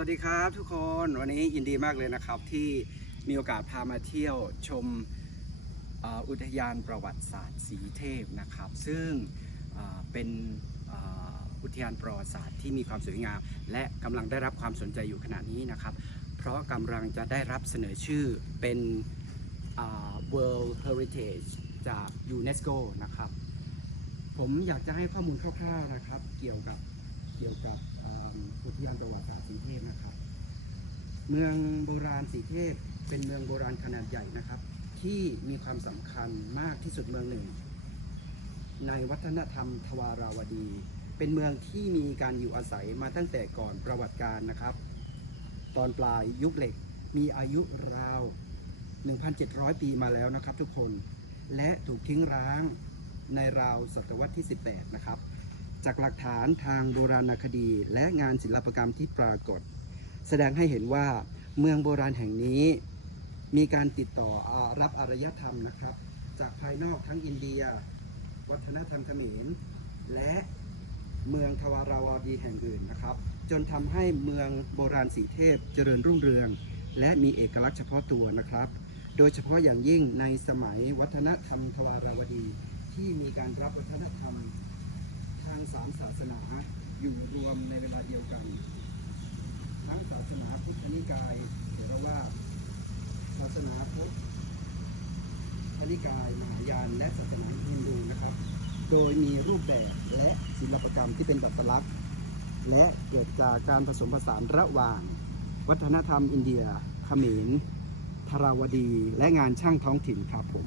วัสดีครับทุกคนวันนี้ยินดีมากเลยนะครับที่มีโอกาสพามาเที่ยวชมอ,อุทยานประวัติศาสตร์สีเทพนะครับ ซึ่งเเป็นอ,อุทยานประวัติศาสตร์ที่มีความสวยงาม และกำลังได้รับความสนใจอยู่ขณะนี้นะครับ เพราะกำลังจะได้รับเสนอชื่อเป็น World Heritage จากยูเนสโกนะครับ ผมอยากจะให้ข้อมูลคร่าวๆนะครับ เกี่ยวกับเกี่ยวกับ สีเทพนะครับ เมืองโบราณสีเทพเป็นเมืองโบราณขนาดใหญ่นะครับ ที่มีความสำคัญมากที่สุดเมืองหนึ่ง ในวัฒนธรรมทวาราวดี เป็นเมืองที่มีการอยู่อาศัยมาตั้งแต่ก่อนประวัติการนะครับ ตอนปลายยุคเหล็กมีอายุราว 1,700 ปีมาแล้วนะครับทุกคนและถูกทิ้งร้างในราวศตวรรษที่ 18 นะครับ จากหลักฐานทางโบราณคดี และงานศิลปกรรมที่ปรากฏ แสดงให้เห็นว่าเมืองโบราณแห่งนี้ มีการติดต่ออรับอารยธรรมนะครับ จากภายนอกทั้งอินเดีย วัฒนธรรมเขมรและเมืองทวาราวดีแห่งอื่นนะครับ จนทำให้เมืองโบราณสีเทพเจริญรุ่งเรือง และมีเอกลักษณ์เฉพาะตัวนะครับ โดยเฉพาะอย่างยิ่งในสมัยวัฒนธรรมทวาราวดี ที่มีการรับวัฒนธรรม ทางสามศาสนาอยู่รวมในเวลาเดียวกัน ทั้งศาสนาพุทธนิกายเถรวาทศาสนาพุทธนิกายมหายานและศาสนาฮินดูนะครับ โดยมีรูปแบบและศิลปกรรมที่เป็นดัตลักษณ์ และเกิดจากการผสมผสานระหว่าง วัฒนธรรมอินเดียเขมรทราวดี และงานช่างท้องถิ่นครับผม